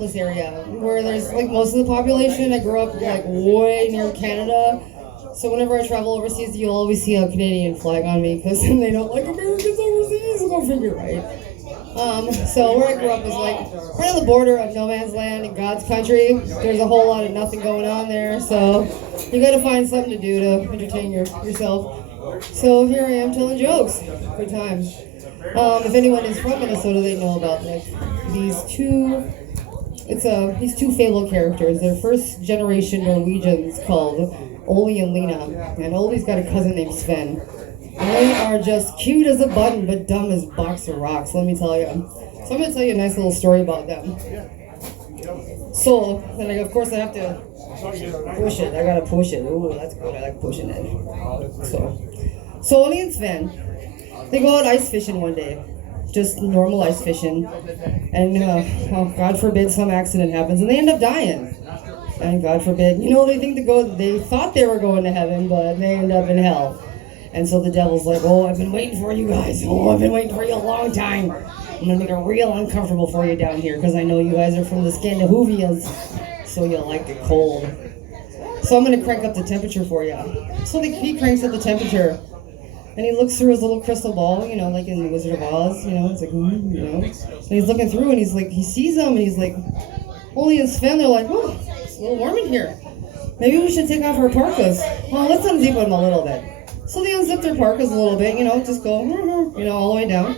roofless area where there's like most of the population. I grew up like way near Canada. So whenever I travel overseas, you'll always see a Canadian flag on me because they don't like Americans overseas. Go figure, right? So where I grew up is like right on the border of no man's land and God's country. There's a whole lot of nothing going on there, so you got to find something to do to entertain yourself. So here I am telling jokes. Good times. If anyone is from Minnesota, they know about like these two fable characters. They're first generation Norwegians called Oli and Lena, and Oli's got a cousin named Sven. And they are just cute as a button, but dumb as a box of rocks, let me tell you. So I'm going to tell you a nice little story about them. So, then of course I have to push it. I got to push it. Ooh, that's good. I like pushing it. So Oli and Sven, they go out ice fishing one day. Just normal ice fishing. And, God forbid some accident happens, and they end up dying. And God forbid, they thought they were going to heaven, but they end up in hell. And so the devil's like, oh, I've been waiting for you guys. Oh, I've been waiting for you a long time. I'm going to make it real uncomfortable for you down here because I know you guys are from the Scandinavians, so you like it cold. So I'm going to crank up the temperature for you. So he cranks up the temperature, and he looks through his little crystal ball, like in the Wizard of Oz, it's like, And he's looking through, and he's like, he sees them, and he's like, Oli and Sven, they're like, oh, it's a little warm in here. Maybe we should take off our parkas. Well, let's unzip them a little bit. So they unzip their parkas a little bit, just go, all the way down.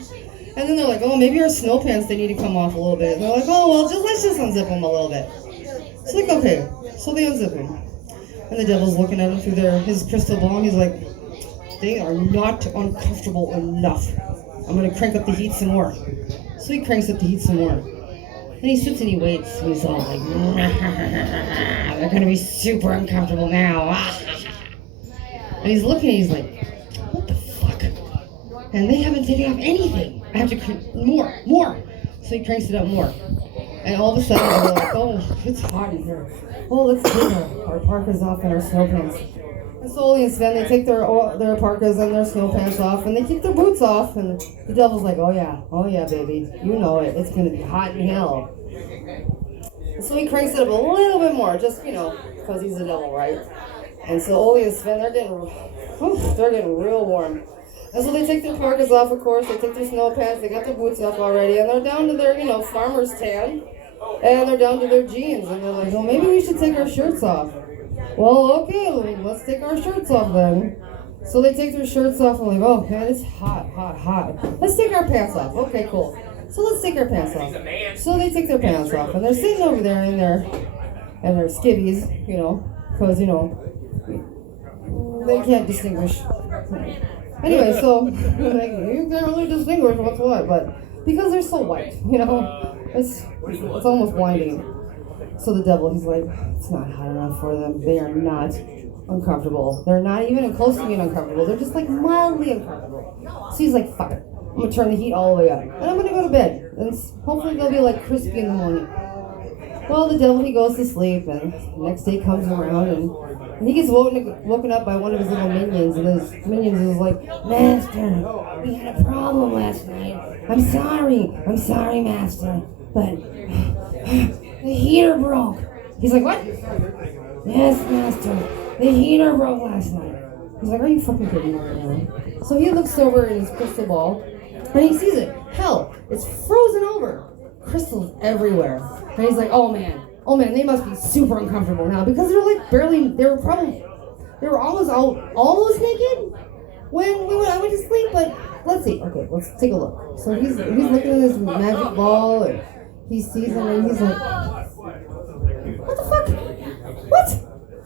And then they're like, oh, maybe our snow pants, they need to come off a little bit. And they're like, oh, well, let's just unzip them a little bit. It's like, okay. So they unzip them. And the devil's looking at him through his crystal ball, and he's like, they are not uncomfortable enough. I'm going to crank up the heat some more. So he cranks up the heat some more. And he sits and he waits, and he's all like, they're going to be super uncomfortable now. And he's looking and he's like, what the fuck? And they haven't taken off anything. I have to crank more. So he cranks it up more. And all of a sudden, they're like, oh, it's hot in here. Oh, let's take our parkas off and our snow pants. And so Oli and Sven, they take their parkas and their snow pants off, and they keep their boots off. And the devil's like, oh yeah, baby. You know it. It's going to be hot in hell. And so he cranks it up a little bit more, just, because he's the devil, right? And so Oli and Sven, they're getting real warm. And so they take their parkas off, of course. They take their snow pants. They got their boots off already. And they're down to their, farmer's tan. And they're down to their jeans. And they're like, well, maybe we should take our shirts off. Well, okay, let's take our shirts off then. So they take their shirts off and like, oh, man, it's hot. Let's take our pants off. Okay, cool. So let's take our pants off. So they take their pants off. And they're sitting over there in their skivvies, because, they can't distinguish. Anyway, so you can't really distinguish what's what, but because they're so white, it's almost blinding. So the devil, he's like, it's not hot enough for them. They are not uncomfortable. They're not even close to being uncomfortable. They're just like mildly uncomfortable. So he's like, fuck it. I'm gonna turn the heat all the way up, and I'm gonna go to bed, and hopefully they'll be like crispy in the morning. Well, the devil, he goes to sleep, and the next day comes around, and he gets woken up by one of his little minions, and his minions is like, Master, we had a problem last night. I'm sorry, Master, but the heater broke. He's like, what? Yes, Master, the heater broke last night. He's like, are you fucking kidding me right now? So he looks over in his crystal ball, and he sees it. Hell, it's frozen over. Crystals everywhere. And he's like, oh man, they must be super uncomfortable now because they're like they were almost naked when I went to sleep, but let's see. Okay, let's take a look. So he's looking at his magic ball, and he sees him, and he's like, what the fuck?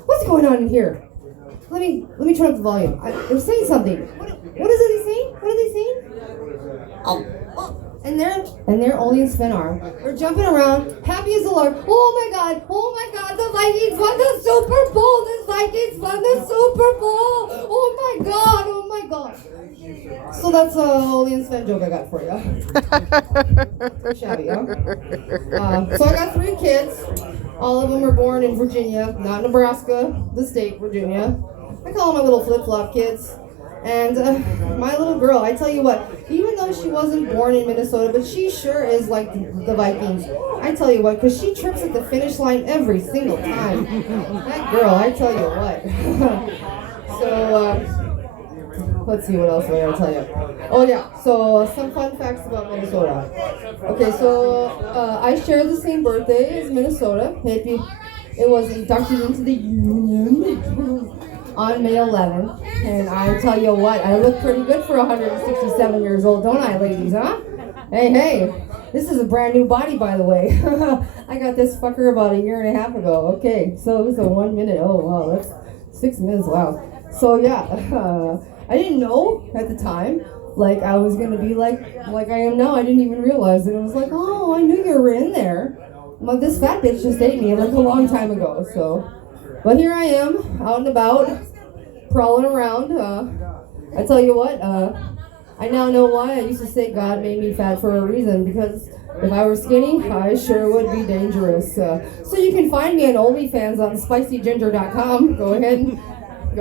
What's going on in here? Let me turn up the volume. They're saying something. What is it saying? What are they saying? Oh. And they're Oli and Sven are. They're jumping around, happy as a lark. Oh my God, the Vikings won the Super Bowl. The Vikings won the Super Bowl. Oh my God. So that's a Oli and Sven joke I got for you. Shabby, huh? So I got 3 kids. All of them were born in Virginia, not Nebraska, the state, Virginia. I call them my little flip-flop kids. And my little girl, I tell you what, even though she wasn't born in Minnesota, but she sure is like the Vikings. I tell you what, because she trips at the finish line every single time. That girl, I tell you what. So, let's see what else I gotta tell you. Oh yeah, so some fun facts about Minnesota. Okay, so I share the same birthday as Minnesota. It was inducted into the Union on May 11th, and I tell you what, I look pretty good for 167 years old, don't I, ladies, huh? Hey, this is a brand new body, by the way. I got this fucker about a year and a half ago. Okay, so it was a 1 minute. Oh, wow, that's 6 minutes, wow. So, yeah, I didn't know at the time, like, I was going to be like I am now. I didn't even realize it. It was like, oh, I knew you were in there. Well, this fat bitch just ate me, like, a long time ago, so... But here I am, out and about, crawling around. I tell you what, I now know why I used to say God made me fat for a reason, because if I were skinny, I sure would be dangerous. So you can find me on OnlyFans on spicyginger.com. Go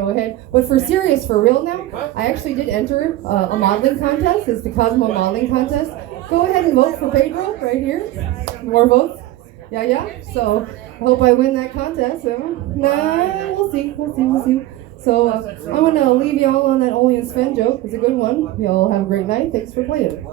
ahead. But for serious, for real now, I actually did enter a modeling contest. It's the Cosmo Modeling Contest. Go ahead and vote for Pedro right here. More votes. Yeah. So I hope I win that contest. Nah, we'll see. So I'm gonna leave y'all on that Only in Sven joke. It's a good one. Y'all have a great night. Thanks for playing.